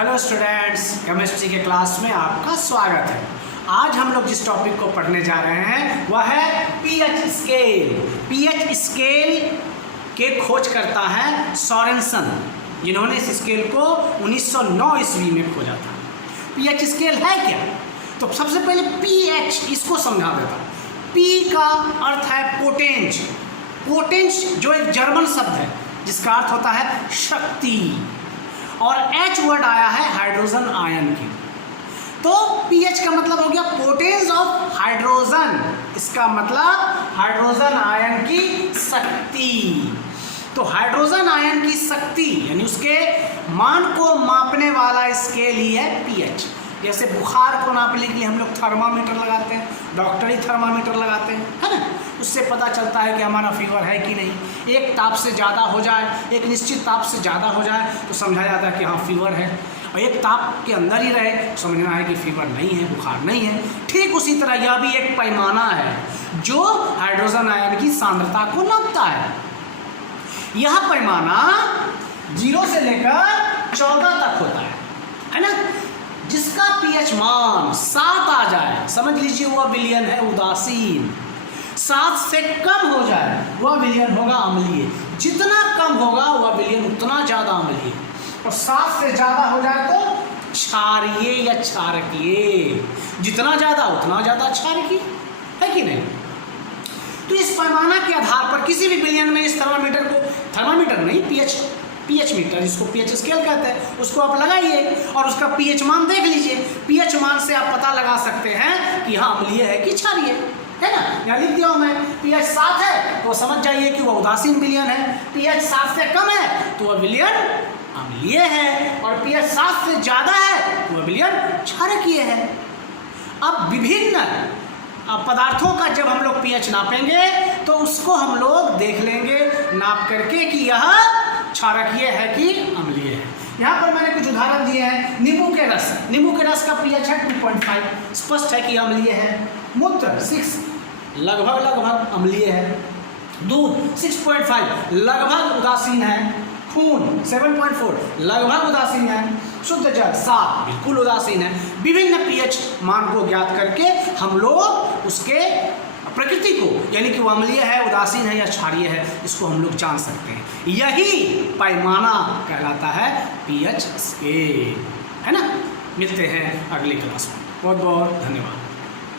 Hello students, chemistry के class में आपका स्वागत है। आज हम लोग जिस टॉपिक को पढ़ने जा रहे हैं वह है पीएच स्केल। पीएच स्केल के खोज करता है सोरेनसन, जिन्होंने इस स्केल को 1909 ईस्वी में खोजा था। पीएच स्केल है क्या? तो सबसे पहले पीएच इसको समझा देता हूँ। पी का अर्थ है पोटेंस। पोटेंस जो एक जर्मन शब्द है जिसका अर्थ होता है शक्ति, और एच वर्ड आया है हाइड्रोजन आयन की। तो पीएच का मतलब हो गया पोटेंस ऑफ हाइड्रोजन, इसका मतलब हाइड्रोजन आयन की शक्ति। तो हाइड्रोजन आयन की शक्ति यानी उसके मान को मापने वाला स्केल ही है पीएच। जैसे बुखार को नापने के लिए हम लोग थर्मामीटर लगाते हैं, डॉक्टरी थर्मामीटर लगाते हैं, है ना। उससे पता चलता है कि हमारा फीवर है कि नहीं। एक ताप से ज़्यादा हो जाए, एक निश्चित ताप से ज़्यादा हो जाए तो समझा जाता है कि हाँ फीवर है, और एक ताप के अंदर ही रहे तो समझना है कि फीवर नहीं है, बुखार नहीं है। ठीक उसी तरह यह भी एक पैमाना है जो हाइड्रोजन आयन की सांद्रता को नापता है। यह पैमाना 0 से लेकर 14 तक होता है ना। जिसका पीएच मान 7 आ जाए समझ लीजिए वह विलयन है उदासीन। 7 से कम हो जाए वह विलयन होगा अम्लीय। जितना कम होगा वह विलयन उतना ज़्यादा अम्लीय, और 7 से ज़्यादा हो जाए तो क्षारीय या क्षारकीय। जितना ज़्यादा उतना ज़्यादा क्षारकीय, है कि नहीं। तो इस पैमाना के आधार पर किसी भी विलयन में इस थर्मामीटर को, थर्मामीटर नहीं पीएच मीटर, जिसको पीएच स्केल कहते हैं, उसको आप लगाइए और उसका पीएच मान देख लीजिए। पीएच मान से आप पता लगा सकते हैं कि हाँ अम्लीय है कि क्षारीय है ना। यहाँ लिख दिया मैं पीएच 7 है तो समझ जाइए कि वह उदासीन विलयन है। पीएच 7 से कम है तो वह विलयन अम्लीय है, और पीएच 7 से ज़्यादा है तो वह विलयन क्षारकीय है। अब विभिन्न पदार्थों का जब हम लोग पीएच नापेंगे तो उसको हम लोग देख लेंगे नाप करके कि यह क्षारकीय है कि अम्लीय है। यहाँ पर मैंने कुछ उदाहरण दिए हैं। नींबू के रस का पीएच है 2.5, स्पष्ट है कि अम्लीय है। मूत्र 6 लगभग अम्लीय है। दूध 6.5 लगभग उदासीन है। खून 7.4 लगभग उदासीन है। शुद्ध जल 7 बिल्कुल उदासीन है। विभिन्न पीएच मान को ज्ञात करके हम लोग उसके प्रकृति को, यानी कि वो अम्लीय है, उदासीन है या क्षारीय है, इसको हम लोग जान सकते हैं। यही पैमाना कहलाता है पीएच स्केल, है ना। मिलते हैं अगली क्लास में। बहुत बहुत धन्यवाद।